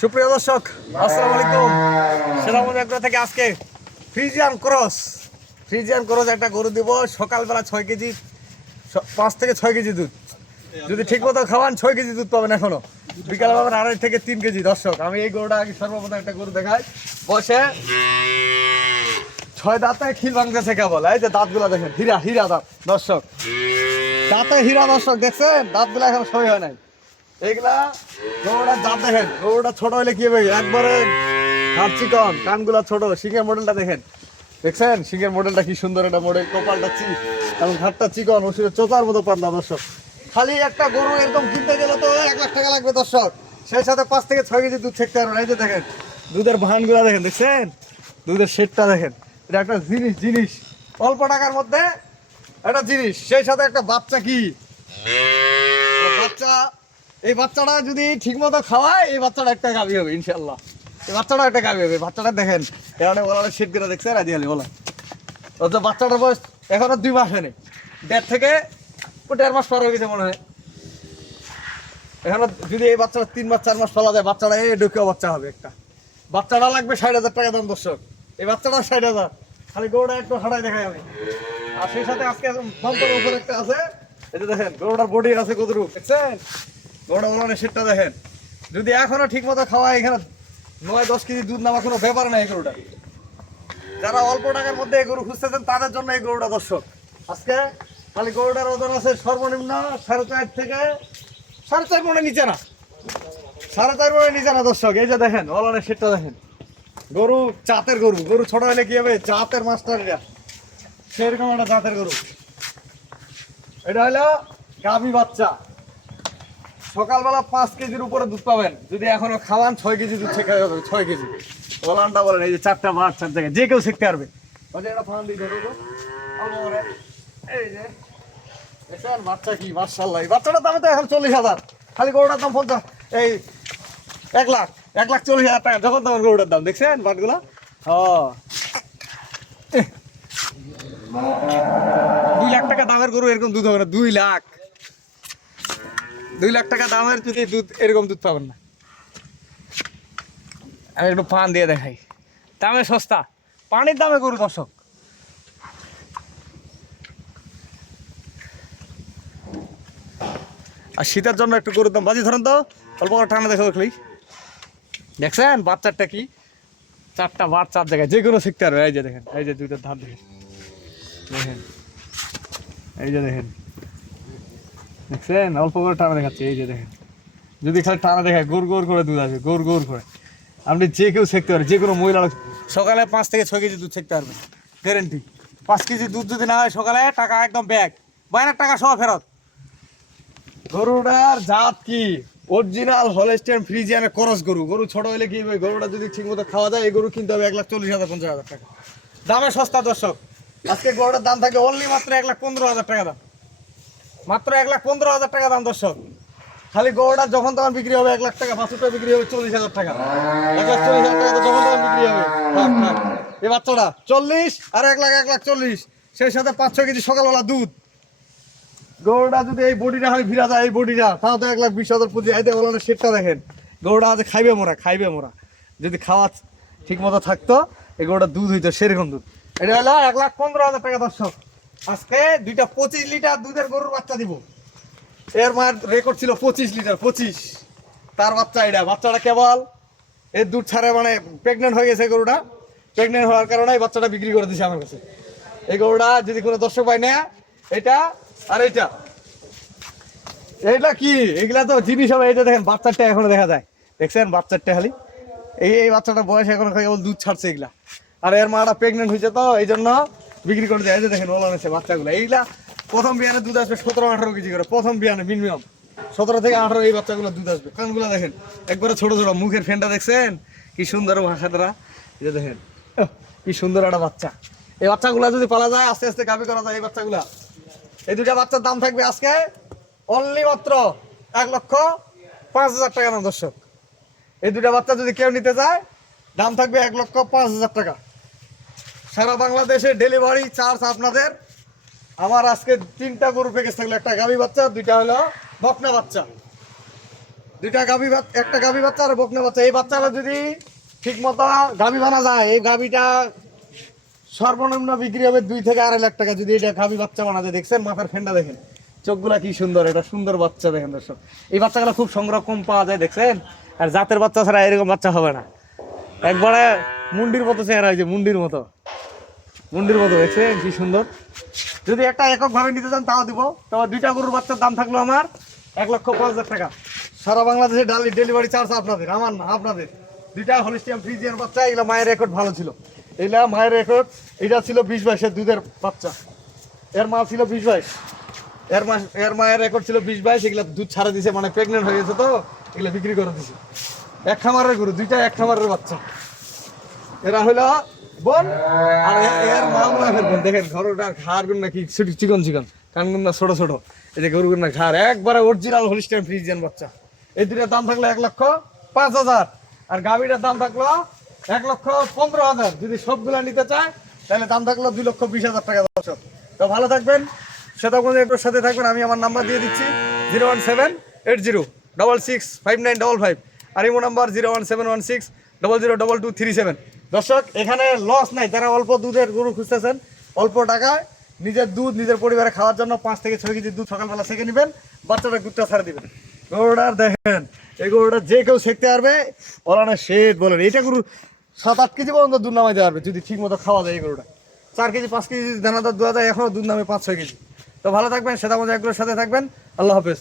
সুপ্রিয় দর্শক, আসসালামু আলাইকুম। সেনামতি এগ্রো থেকে আজকে ফ্রিজিয়ান ক্রস একটা গরু দিব। সকালবেলা 6 কেজি, 5 থেকে 6 কেজি দুধ। যদি ঠিক মতো খাওয়ান 6 কেজি দুধ পাবেন। এখনো বিকালে পাবেন 2.5 থেকে 3 কেজি। দর্শক, আমি এই গরুটা আগে সর্বপ্রথম একটা গরু দেখাই। বসে 6 দাঁতে খিল ভাঙতেছে কেবল। এই যে দাঁতগুলা দেখেন, হীরা দাঁত। দর্শক, দাঁতে হীরা। দর্শক দেখছেন, দাঁতগুলা এখন সই হয় নাই। এইগুলা গরুটার দাঁত দেখেন। গরুটা ছোট হলে কি হবে, একবারে হাত চিকন, কানগুলা ছোট। সিংহের মডেলটা দেখছেন সিংহের মডেলটা কি সুন্দর একটা মডেল। কপালটা এবং হাতটা চিকন, ওষুধের চোখার মতো পাতলা। দর্শক, খালি একটা গরু এরকম কিনতে গেলে তো 1 লাখ টাকা লাগবে। দর্শক, সেই সাথে 5 থেকে 6 কেজি দুধ ছেঁকতে পারবেন। এই যে দেখেন দুধের ভানগুলা দেখছেন, দুধের শেডটা দেখেন। এটা একটা জিনিস অল্প টাকার মধ্যে একটা জিনিস, সেই সাথে একটা বাচ্চা। কি বাচ্চা? এই বাচ্চাটা যদি ঠিক মতো খাওয়ায়, এই বাচ্চাটা একটা গাভী হবে ইনশাল্লাহ। এই বাচ্চাটা একটা গাভী হবে। বাচ্চাটা দেখেন, এখানে বলা শেড করে দেখছে রাজিয়ালি বলা। অথচ বাচ্চাটার বয়স এখনো 2 মাস হয়নি। 1.5 থেকে 1.5 মাস পার হয়ে গেছে মনে হয়। এখনো যদি এই বাচ্চাটা 3 মাস 4 মাস ফলা যায়, বাচ্চাটা এই ঢুকেও বাচ্চা হবে একটা। বাচ্চাটা লাগবে 60,000 টাকা দাম। দর্শক, এই বাচ্চাটা 60,000। খালি গরুটা একটু হাঁটাই দেখাই আমি। আর সেই সাথে আজকে বন্ধের উপর একটা আছে। এই যে দেখেন গরুটার বডি আছে কতটুকু, দেখছেন? গরুটা বলানের সেটটা দেখেন। যদি এখনো ঠিক মতো খাওয়া, এখানে 9-10 কেজি দুধ নামা কোনো ব্যাপার নাই এই গরুটা। যারা অল্প টাকার মধ্যে এই গরু খুঁজতেছেন তাদের জন্য এই গরুটা। দর্শক, আজকে খালি গরুটার ওজন আছে সর্বনিম্ন 4.5 থেকে 4.5 মনে নিচে না, 4.5 মনে নিচে না। দর্শক, এই যে দেখেন বলানের সেটটা দেখেন। গরু জাতের গরু ছোট হলে কি হবে, জাতের মাস্টার। এটা সেরকম একটা জাতের গরু। এটা হলো গাভী বাচ্চা। সকালবেলা 5 কেজির উপরে দুধ পাবেন যদি এখনো খাওয়ান। 6 কেজি দুধ ছেঁকা যাবে। 6 কেজি ওলানটা বলেন। এই যে 4টা বাচ্চার জায়গায় যে কেউ শিখতে পারবে। এটা ফান দিয়ে ধরো তো। এই যে দেখেন বাচ্চা কি মাশাআল্লাহ। এই বাচ্চাটার দাম তো এখন 40,000। খালি গরুটার দাম 50, এই 1,40,000 টাকা। যখন তখন গরুটার দাম দেখছেন বাটগুলা। 2 লাখ টাকা দামের গরু এরকম দুধ হবে না। 2 লাখ টাকা দামের যদি দুধ, এরকম দুধ পাবেন না। আমি একটু পান দিয়ে দেখাই। দামে সস্তা, পানির দামে গরু। দর্শক, আর শীতের জন্য একটু গরুর দাম বাজি ধরেন তো। অল্প করে ঠান্ডা দেখো দেখলেই। দেখছেন বাচ্চাটা কি, 4টা বাচ্চার 4 জায়গায় যে কোনো শিখতে পারবে। এই যে দেখেন, এই যে 2টার ধার দেখেন, এই যে দেখেন, দেখছেন অল্প করে টানা দেখাচ্ছে। এই যে দেখেন, যদি খালি টানা দেখায় গোর করে দুধ আসবে, গোর করে। আপনি যে কেউ শিখতে পারবে, যে কোনো মহিলা সকালে 5 থেকে 6 কেজি দুধ শিখতে পারবে, গ্যারেন্টি। 5 কেজি দুধ যদি না হয় সকালে, টাকা একদম ব্যাগ, বাইরের টাকা সব ফেরত। গরুটার জাত কি, অরিজিনাল হলস্টাইন ফ্রিজিয়ানের ক্রস গরু ছোট হলে কি হবে, গরুটা যদি ঠিক মতো খাওয়া যায়, এই গরু কিনতে হবে 1,40,000 50,000 টাকা। দামে সস্তা। দর্শক, আজকে গরুটার দাম থাকে অনলি মাত্র 1,15,000 টাকা দাম। মাত্র 1,15,000 টাকা দাম। দর্শক, খালি গরুটা যখন তখন বিক্রি হবে 1 লাখ টাকা। বাছুরটা বিক্রি হবে 40,000 টাকা। 1,40,000 টাকা তো যখন তখন বিক্রি হবে। এই বাচ্চাটা 40 আর 1,40,000। সেই সাথে 5-6 কেজি সকালবেলা দুধ। গরুটা যদি এই বডিটা হয় ভিড়া যায়, এই বডিটা, তাও তো 1,20,000 পুঁজি। আইতে বলার সেটটা দেখেন। গরুটা আজ খাইবে মোরা। যদি খাওয়া ঠিক মতো থাকতো, এই গরুটা দুধ হইতো সেরকম দুধ। এটা হলো 1,15,000 টাকা। দর্শক, আজকে 2টা 25 লিটার দুধের গরুর বাচ্চা দিব। এর মায়ের রেকর্ড ছিল 25 লিটার, 25। তার বাচ্চা এটা। বাচ্চাটা কেবল এর দুধ ছাড়ে, মানে প্রেগনেন্ট হয়ে গেছে গরুটা। প্রেগনেন্ট হওয়ার কারণে এই বাচ্চাটা বিক্রি করে দিয়েছে আমার কাছে। এই গরুটা যদি কোনো দর্শক পায় না, এটা আর এইটা কি, এগুলা তো জিনিস হবে। এটা দেখেন বাচ্চাটা এখনো দেখা যায়, দেখছেন বাচ্চাটা খালি। এই বাচ্চাটার বয়স এখনো কেবল দুধ ছাড়ছে এগুলা। আর এর মাটা প্রেগনেন্ট হয়েছে, তো এই জন্য বিক্রি করে দেয়। এই যে দেখেন ওলা আছে বাচ্চাগুলো। এইগুলা প্রথম বিয়ানে দুধ আসবে 17-18 কেজি করে। প্রথম বিয়ানে মিনিমাম 17 থেকে 18 এই বাচ্চাগুলো দুধ আসবে। কানগুলা দেখেন একবারে ছোট, মুখের ফেনটা দেখছেন কি সুন্দর ভাষাটা। এই যে দেখেন কি সুন্দর একটা বাচ্চা। এই বাচ্চাগুলা যদি পালা যায়, আস্তে আস্তে গাভী করা যায় এই বাচ্চাগুলা। এই 2টা বাচ্চার দাম থাকবে আজকে অনলি মাত্র 1,05,000 টাকা দাম। দর্শক, এই 2টা বাচ্চা যদি কেউ নিতে চায়, দাম থাকবে 1,05,000 টাকা। সারা বাংলাদেশে ডেলিভারি চার্জ আপনাদের। আমার আজকে 3টা গরু প্যাকেজ থাকলো, একটা গাভী বাচ্চা, 2টা হলো বকনা বাচ্চা। দুইটা গাভী একটা গাভী বাচ্চা আর বকনা বাচ্চা। এই বাচ্চাটা যদি ঠিক মতো গাভী বানা যায়, এই গাভীটা সর্বনিম্ন বিক্রি হবে 2 থেকে 2.5 লাখ টাকা। যদি এটা গাভী বাচ্চা বানাতে, দেখছেন মাথার ফেন্ডা দেখেন, চোখগুলা কি সুন্দর, এটা সুন্দর বাচ্চা দেখেন দর্শক। এই বাচ্চাগুলো খুব সংরক্ষণ পাওয়া যায়, দেখছেন। আর জাতের বাচ্চা ছাড়া এরকম বাচ্চা হবে না। একবারে মুন্ডির মতো চেহারা হয়েছে, মুন্ডির মতো দেখছেন কি সুন্দর। যদি একটা একক ভাবে নিতে চান তাও দিব। তবে 2টা গরুর বাচ্চার দাম থাকলো আমার 1,05,000 টাকা। সারা বাংলাদেশে ডেলিভারি চার্জ আপনাদের, আমার না, আপনাদের। 2টা হলিস্টিয়ান ফ্রিজিয়ান বাচ্চা, এগুলো মায়ের রেকর্ড ভালো ছিল। এগুলা মায়ের রেকর্ড, এটা ছিল 20-22 দুধের বাচ্চা। এর মা ছিল 20-22, এর মায়ের রেকর্ড ছিল 20-22। এগুলো দুধ ছাড়া দিছে, মানে প্রেগনেন্ট হয়ে গেছে, তো এগুলো বিক্রি করে দিছে। এক খামারের গরু, 2টা এক খামারের বাচ্চা। এরা হলো বোন, আর এর মা মনে হয় বোন। দেখেন গরুটার ঘাড় গুণ নাকি চিকন চিকন, কানগুন না ছোট ছোট। এই যে গরুগুন না ঘাড় একবারে অরিজিনাল হলিস্টাইন ফ্রিজিয়ান বাচ্চা। এই 2টার দাম থাকলো 1,05,000, আর গাভীটার দাম থাকলো 1,15,000। যদি সবগুলা নিতে চায় তাহলে দাম থাকলো 2,20,000 টাকা দর্শক। তো ভালো থাকবেন, সেটার সাথে থাকবেন। আমি আমার নাম্বার দিয়ে দিচ্ছি 01780665955, আর ইমো নাম্বার 01716002237। দর্শক এখানে লস নাই, যারা অল্প দুধের গরু খুঁজতেছেন, অল্প টাকায় নিজের দুধ নিজের পরিবারে খাওয়ার জন্য 5 থেকে 6 কেজি দুধ সকালবেলা সেঁকে নেবেন, বাচ্চাটা দুধটা ছাড়ে দিবেন। গরুটার দেখেন, এই গরুটা যে কেউ শেখতে পারবে, ওরানা শেড বলেন। এইটা গরু 7-8 কেজি পর্যন্ত দুধ নামাইতে পারবে যদি ঠিক মতো খাওয়া যায়। এই গরুটা 4 কেজি 5 কেজি দানাদার দেওয়া যায়, এখনও দুধ নামে 5-6 কেজি। তো ভালো থাকবেন, সেটা মধ্যে এগুলোর সাথে থাকবেন। আল্লাহ হাফেজ।